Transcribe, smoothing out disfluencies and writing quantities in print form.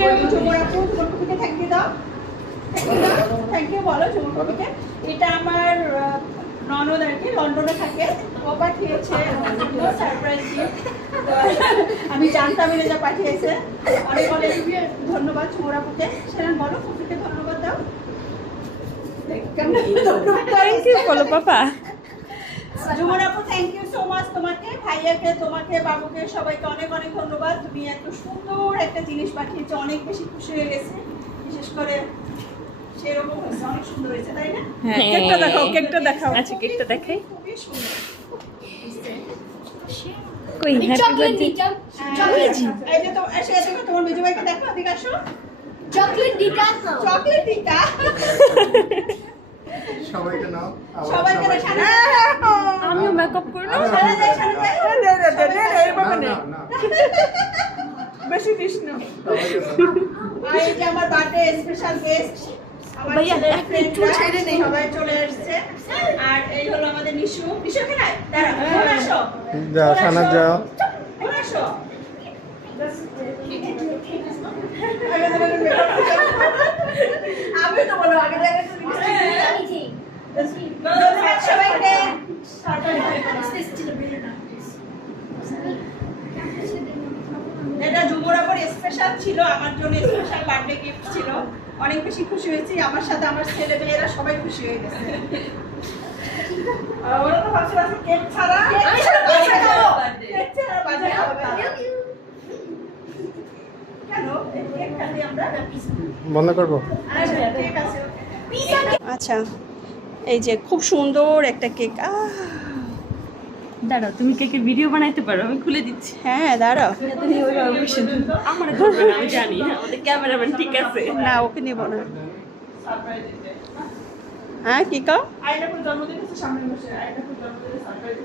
Thank you দাও, thank you বলো ঝুমুরকে। এটা আমার ননদ আর কি, লন্ডনে থাকে, ও পাঠিয়েছে সারপ্রাইজ গিফট। আমি জানতামই না যে পাঠিয়েছে। অনেক অনেক ধন্যবাদ ঝুমুরাপুকে। সেরকম বলো ফুপিকে ধন্যবাদ দাও। থ্যাংক ইউ বলো পাপা। ঝুমুরাপু থ্যাংক ইউ সো মাচ তোমাকে, ভাইয়াকে, তোমাকে, বাবুকে, সবাইকে অনেক অনেক ধন্যবাদ। তুমি এত সুন্দর একটা জিনিস পাঠিয়েছো, অনেক বেশি খুশি হয়ে গেছে। বিশেষ করে সেরকম হয়েছে, অনেক সুন্দর হয়েছে, তাই না? হ্যাঁ, কেকটা দেখাও, কেকটা দেখাও। আচ্ছা কেকটা দেখাই। খুবই সুন্দর। কই হ্যাপি বার্থডে। এই যে তোমার মেজো ভাইকে দেখো, এদিকে আসো। চকলেট দিটা চকলেট দিটা সবাইকে নাও, সবাইকে সারা আমিও মেকআপ করব। সারা যায়, সারা যায়। বেশি কৃষ্ণ। আর এই যে আমার বার্থডে স্পেশাল গেস্ট, আমার ভাইয়া, ছেলের একটু ফ্রেন্ডরা ছেড়ে নেই। সবাই চলে আসছে। আর এই হলো আমাদের নিশু। নিশু এখানে আয়, দাঁড়া, চলে আসো। যাও সানাত যাও। চলে আসো। আমি তো বলো আগে জায়গায় ধন্যবাদ সবাইকে। এটা ঝুমুরাপুর স্পেশাল ছিল, আমার জন্য স্পেশাল বার্থডে গিফট ছিল। অনেক বেশি খুশি হয়েছি, আমার সাথে আমার ছেলে মেয়েরা সবাই খুশি হয়ে গেছে। ওরা তো ভাবছে আজকে কেক ছাড়া কেক ছাড়া বাজার হবে না। কেন এই কেক খালি আমরা বন্ধ করবো। কেক আছে। আচ্ছা, এই যে খুব সুন্দর একটা কেক। দাঁড়াও, তুমি কেকের ভিডিও বানাইতে পারো, আমি খুলে দিচ্ছি। হ্যাঁ দাঁড়াও, আমার ধরবে না, আমি জানি। হ্যাঁ, আমাদের ক্যামেরাম্যান ঠিক আছে। না ওকে নেব না। হ্যাঁ কি কাও? আইনা জন্মদিন সামনে বসে, আইনা জন্মদিন সারপ্রাইজ